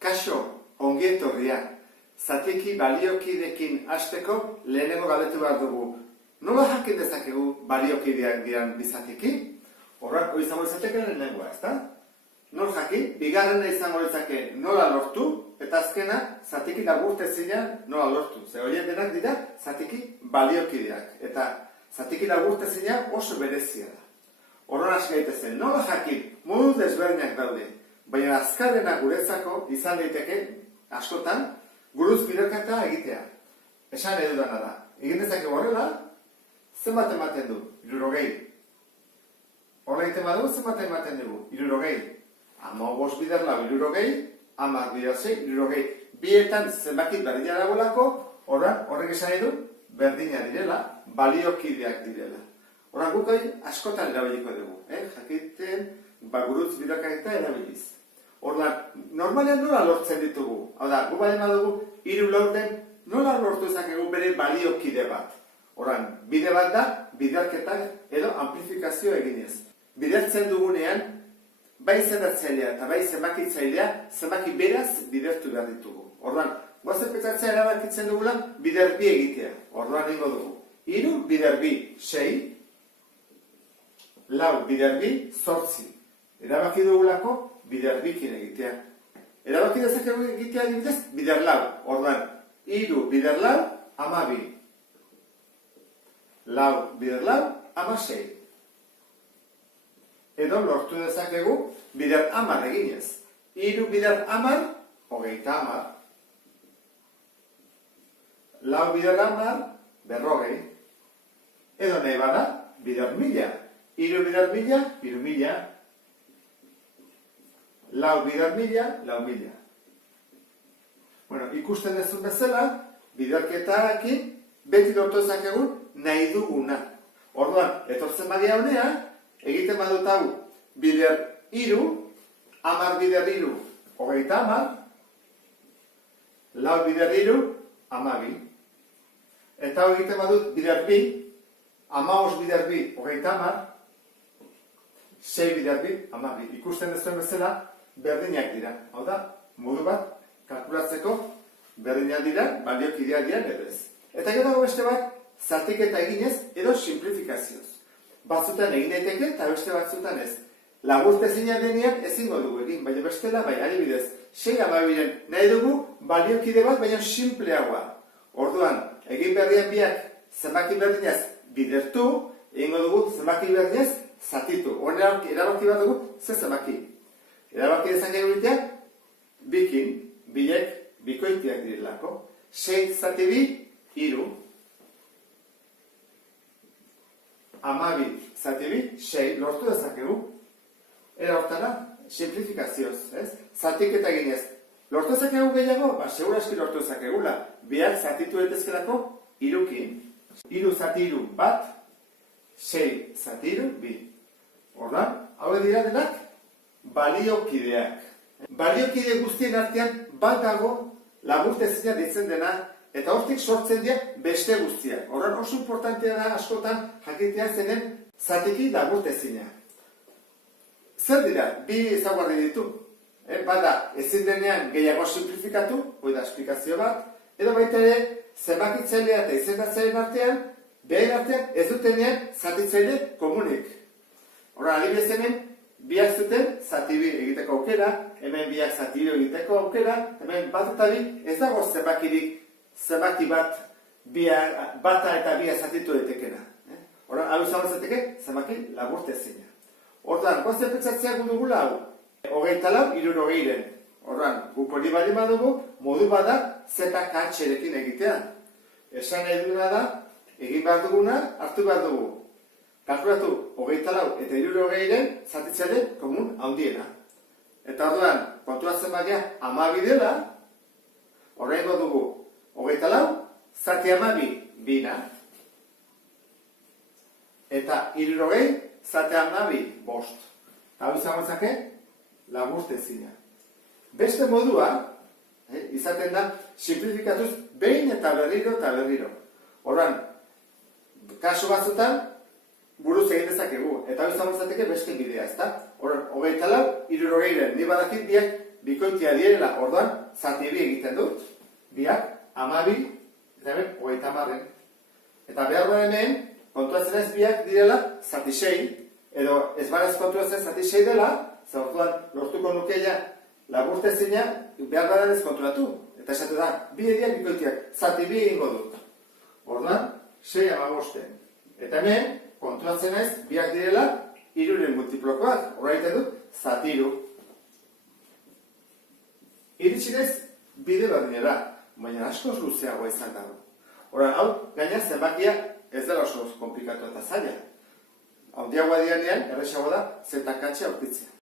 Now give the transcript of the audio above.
Kaixo, ongi etorria. Zatiki baliokideekin hasteko lehenengo galdetu behar dugu. Nola jakin dezakegu baliokideak diren bizatiki? Horrak izango izateke lehenengoa, ezta? Nol jakin, bigarrena izango izake nola lortu, eta azkena zatiki laburtezina nola lortu. Ze horien denak dira zatiki baliokideak. Eta zatiki laburtezina oso berezia da. Horren hasi gaitezen, nola jakin, modu desberdinak daude. Baina azkarrena guretzako izan daiteke askotan guruz biderketa egitea. Esan edudana da. Egin dezakegu horrela, zenbat ematen du? 60. Horrela egiten badu, zenbat ematen dugu? 60. 15 bider lau 60, 10 bider 6, 60. Bietan zenbakit berdina dagoelako, horrek esan edu, berdina direla, baliokideak direla. Horren guk askotan erabiliko dugu. Jakiten, guruz biderketa erabiliz. Orduan, normalean nola lortzen ditugu? Hau da, gu baldin badugu, 3 laurden nola lortu ezakegu bere baliokide bat? Orduan, bide bat da, biderketak edo amplifikazio eginez. Bidertzen dugunean, bai zendatzailea eta bai zenbakitzailea, zenbaki beraz bidertu behar ditugu. Orduan, guazen petzatzea erabakitzen dugula, bider bi egitea. Orduan egingo dugu. 3 bider bi 6, lau bider bi 8. Erabaki dugulako, bider bikin egitea. Erabaki dezakegu egitea adibidez, bider lau. Orduan, 3 bider lau, 12. Lau bider lau, 16. Edo lortu dezakegu bider 10 eginez. 3 bider 10, 30. Lau bider 10, 40. Edo nahi bada, bider 1000. 3 bider 1000, 3000. Lau bider 1000, 4000. Bueno, ikusten dezun bezala, biderketarekin beti lortu ezakegun nahi duguna. Orduan, etortzen badia honea, egiten badut hau bider 3, 10 bider 3, 30, lau bider 3, 12. Eta hau egiten badut bider 2, 15 bider 2, 30, 6 bider 2, 12. Ikusten dezuen bezala, berdinak dira. Hau da, modu bat, kalkulatzeko berdinak dira, baliokideak dira edo ez. Eta gero dago beste bat, zatiketa eginez edo simplifikazioz. Batzutan egin daiteke eta beste batzutan ez. Laburtezina denean ezingo dugu egin, baina bestela, bai, adibidez, 6 amabiren nahi dugu baliokide bat, baina simpleagoa. Orduan, egin berdian biak zenbaki berdinaz bidertu, egingo dugu zenbaki berdinaz zatitu. Horren erabaki bat dugu, ze zenbaki. Erabaki dezakegu egitea, bikin, bilek, bikoitiak direlako. 6 zati bi, 3. 12 zati bi, 6, lortu dezakegu. Era hortara, simplifikazioz, ez? Zatiketa eginez. Lortu dezakegu gehiago? Seguraski lortu dezakegula. Biak zatitu etezkelako, 3kin. 3 zati 3, bat, 6 zati 3, bi. Ordan, hau dira denak, baliokideak. Baliokide guztien artean bat dago laburtezina ditzen dena eta hortik sortzen dira beste guztiak. Horren oso importantea da askotan jakitea zenen zatiki laburtezina. Zer dira? Bi ezaugarri ditu. Bada ezin denean gehiago simplifikatu, hori da esplikazio bat, edo baita ere zenbakitzailea eta izendatzaileen artean, behen artean ez dutenean zatitzaile komunik. Horren adibidez hemen, biak zuten zati bi egiteko aukera, hemen biak zati bi egiteko aukera, hemen bat eta bi ez dago zenbaki bat bata eta bia zatitu etekena. Horren, hau izan zateke, zenbaki laburtezina. Horren, guazen pentsatzea gu dugula hau, 24, 60. Horren, guk hori bali badugu, modu bada ZK-txerekin egitea. Esan nahi duguna da, egin behar duguna, hartu behar dugu. Kalkulatu, 24 eta 60 zatitzaileen komun handiena. Eta orduan, konturatzen baina, 12 dela, horrengo dugu, 24, zati 12, bina. Eta 60, zati 12, bost. Hau izango zake, laburtezina. Beste modua, izaten da, simplifikatuz behin eta berriro eta berriro. Horren, kasu batzutan, buruz egin dezakegu, eta hau izango zateke beste bidea, ezta? Horren, 24, 60, ni badakit biak bikoitia direla, orduan, zati bi egiten dut. Biak, 12, eta hemen, 30. Eta behar da hemen, kontuatzen ez biak direla, zati 6, edo ez baraz kontuatzen zati 6 dela, orduan lortuko nukeia laburtezina, behar da ez konturatu. Eta esatu da, bi ediak bikoitiak, zati bi egingo dut. Orduan, 6 Eta hemen, kontuatzen ez, biak direla, 3 multiplokoak, horra egiten dut, zati 3. Iritsinez, bide berdinera, baina askoz luzeagoa izan dago. Horra, hau, gaina zenbakia ez dela oso komplikatu eta zaila. Handiagoa dianean, erresago da, zetakatxe aurkitzea.